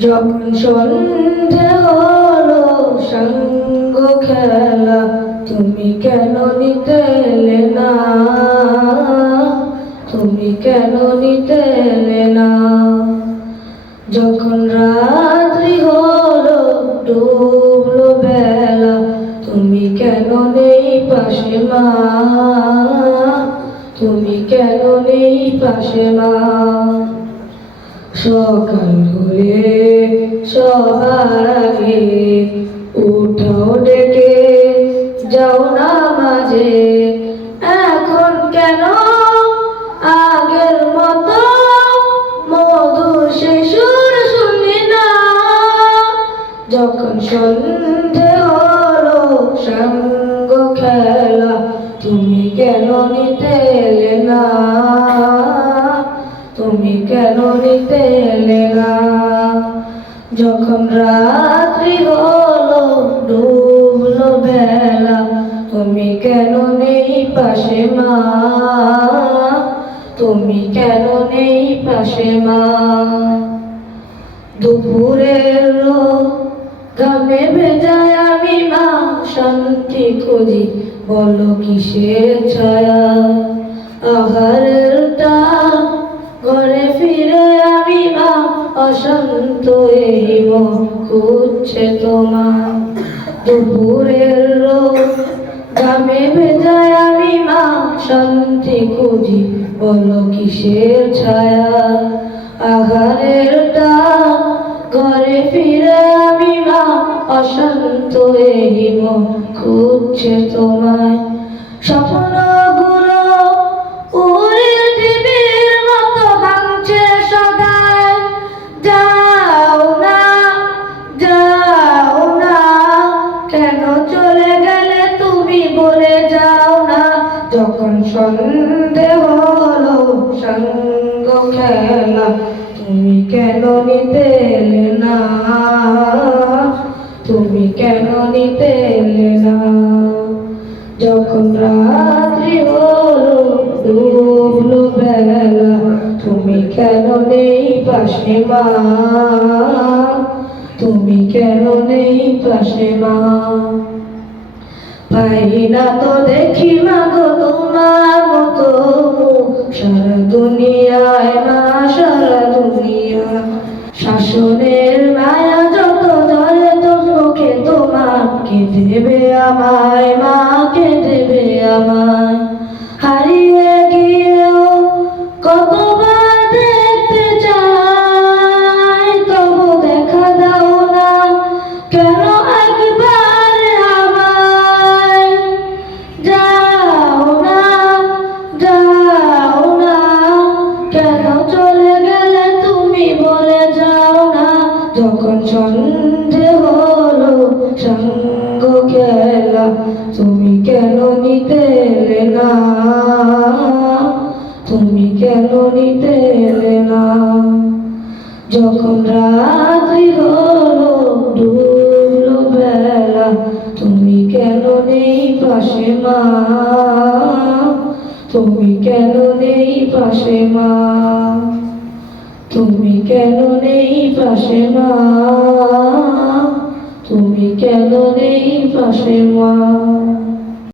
যখন সন্ধে হলো, সঙ্গ খেলা, তুমি কেন নিতে না? তুমি কেন নিতে না? যখন রাত্রি হলো, ডুবলো বেলা, তুমি কেন নেই পাশে মা? তুমি কেন নেই পাশে মা? সকাল হলে সবার আগে উঠাও ডেকে, যাও না মাঝে। এখন কেন আগের মতো মধুর শিশুর শুনি না? যখন সন্ধে হলো সঙ্গ খেলা, তুমি কেন নিতে না? না যখন রাত্রি হলো, ডুবলো বেলা, তুমি কেন নেই পাশে মা? তুমি কেন নেই পাশে মা? দুপুরের ঘামে ভেজায় আমি মা, শান্তি খুঁজি, বলো কিসের ছায়া? আহারের টান খুঁজছে তোমার। দুপুরের রোদ ঘামে ভেজায় আমি মা শান্তি খুঁজি, বলো কিসের ছায়া? আহারের টান ঘরে ফিরে আমি মা অশান্ত এই মন খুঁজছে তোমায়। তুমি কেন নিতে না? যখন রাত্রি হলো ডুবলো বেলা, তুমি কেন নেই পাশে মা? তুমি কেন নেই পাশে মা? পাই না তো দেখি মা গো তোমার মতো, সারা দুনিয়ায় সন্ধে হলো, সঙ্গ খেলা, তুমি কেন নিতে না? তুমি কেন নিতে না? যখন রাত্রি হলো তুমি কেন নেই পাশে মা? তুমি কেন নেই পাশে মা? তুমি কেন নেই পাশে মা? তুমি কেন নেই পাশে মা?